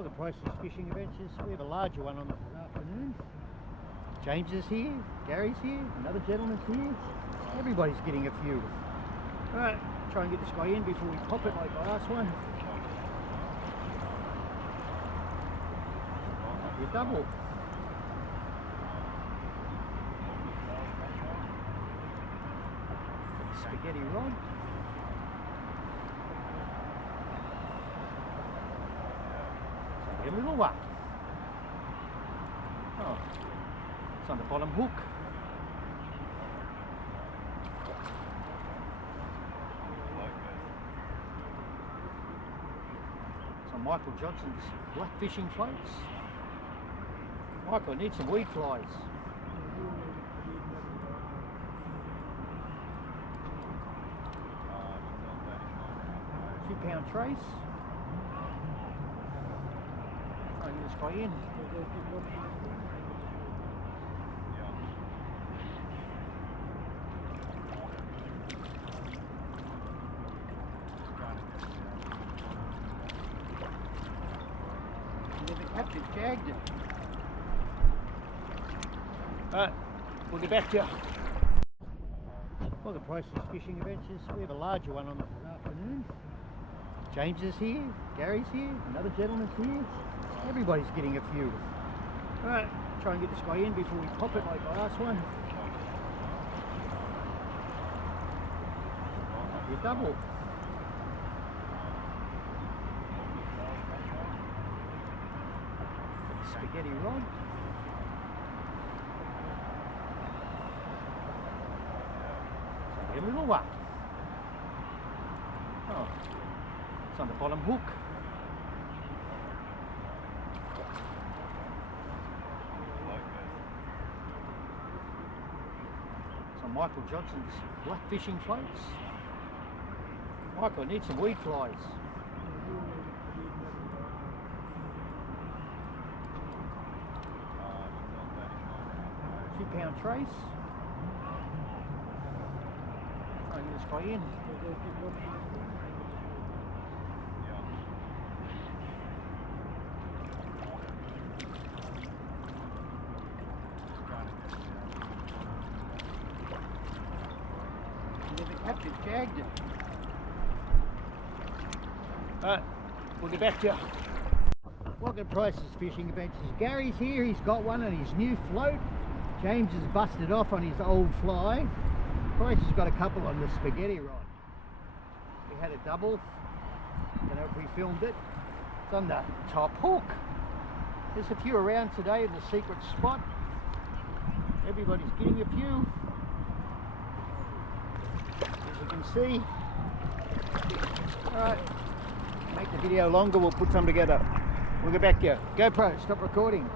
Welcome to Pricey's Fishing Adventures. We have a larger one on the afternoon. James is here, Gary's here, another gentleman's here. Everybody's getting a few. Alright, try and get this guy in before we pop it like the last one. Might be a double. Spaghetti rod. A little one. Oh, it's on the bottom hook. It's on Michael Johnson's black fishing floats. Michael, I need some weed flies. 2-pound trace. Try and get this guy in. Never captured, jagged it. Alright, we'll get back to you. Welcome to Pricey's Fishing Adventures. We have a larger one on the afternoon. James is here, Gary's here, another gentleman's here. Everybody's getting a few. Alright, try and get this guy in before we pop it like the last one. Might be a double. Spaghetti rod. A little one. Oh, it's on the bottom hook. It's on Michael Johnson's black fishing floats. Michael, I need some weed flies. £2-pound trace. Try and get this guy in. Never captured, jagged it. Alright, we'll get back to you. Welcome to Pricey's Fishing Adventures. Gary's here, he's got one on his new float. James has busted off on his old fly. Price has got a couple on the spaghetti rod. We had a double. Don't know if we filmed it. It's on the top hook. There's a few around today in the secret spot. Everybody's getting a few. As you can see. Alright, make the video longer, we'll put some together. We'll get back here. GoPro, stop recording.